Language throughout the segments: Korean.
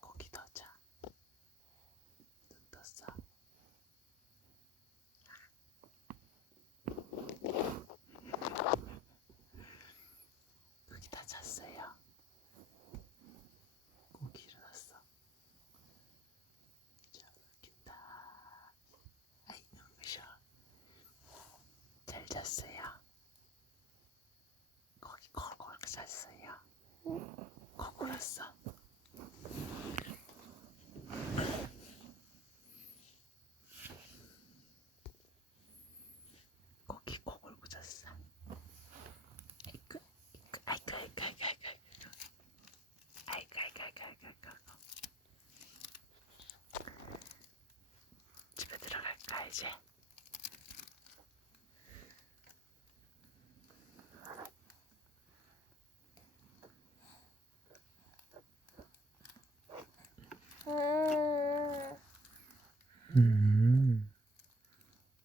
거기다 자. 눈 떴어. 거기다 잤어요. 거기 일어났어. 자, 여기다. 아이, 눈부셔. 잘 잤어요. 거기 콜콜 잤어요. 코 골았어. 거기 코 골고 잤어. 아이고, 아이고, 아이고, 아이고, 아이고, 아이고, 아이고, 아이고, 아이고, 아이고. 집에 들어갈까 이제?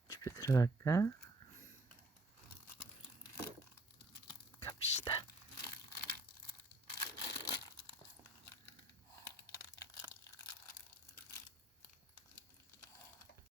집에 들어갈까?